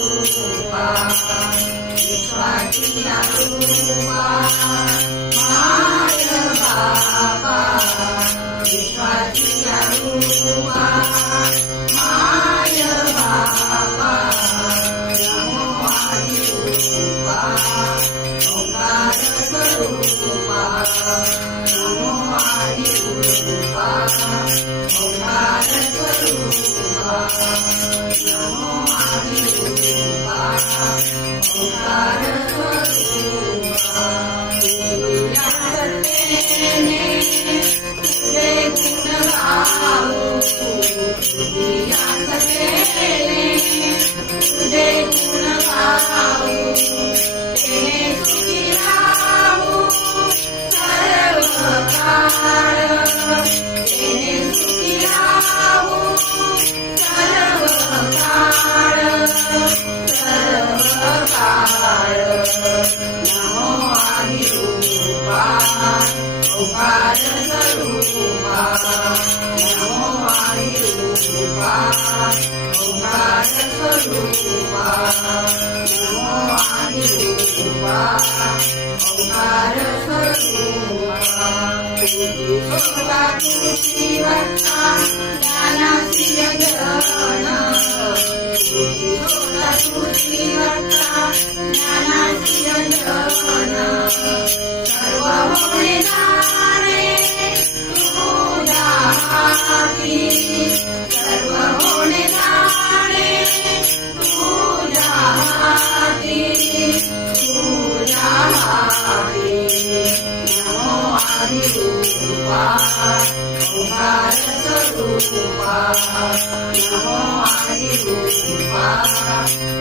रूपा विश्वाची रूपा माय बाबा विश्वाची रूपा माय बाबा नमो आदिरूपा ओंकार स्वरूपा नमो आदिरूपा ओंकार स्वरूपा नमो आदिरूपा ओंकार स्वरूपा तुझ्या सत्तेने तुझे गुण गाऊ तुझ्या सत्तेने तुझे गुण गाऊ तेने सुखी राहू सर्व काळ तेने सुखी राहू सर्व काळ नमो आदिरूपा ओंकार स्वरूपा नमो आदिरूपा ओंकार स्वरूपा नमो आदिरूपा ओंकार स्वरूपा तुझी वक्ता ज्ञानाची यज्ञ तुझी वक्ता ज्ञानाची यज्ञ सर्व होणे जाणे तुझ्या हाती सर्व होणे जाणे तुझ्या हाती तुझ्या हाती नमो आदिरूपा ओंकार स्वरूपा नमो आदिरूपा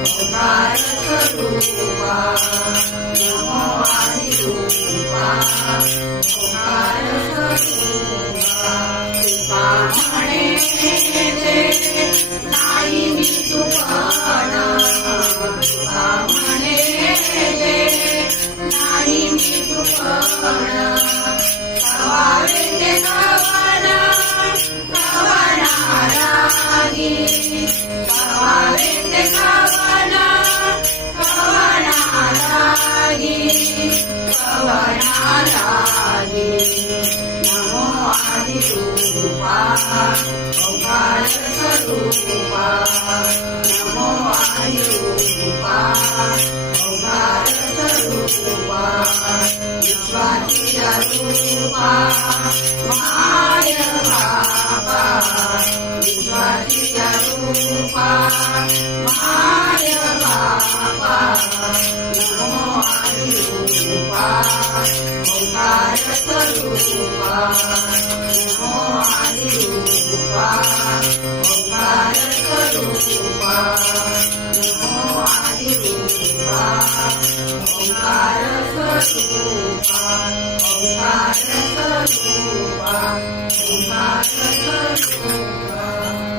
ओंकार स्वरूपा नमो आदिरूपा ओंकार स्वरूपा कृपा म्हणे नाही मी तुपण कृपा म्हणे नाही मी तुपण कवावे ते कवन कवनारागी कवावे ते कवन कवनारागी कवनारागी नमो आदिरूपा ओंकार स्वरूपा नमो आदिरूपा ओंकार स्वरूपा विश्वाची रूपा माय बाबा विश्वाची रूपा माय बाबा नमो आदिरूपा ओंकार स्वरूपा नमो आदिरूपा ओंकार स्वरूपा नमो आदिरूपा ओंकार स्वरूपा ओंकार स्वरूपा ओंकार स्वरूपा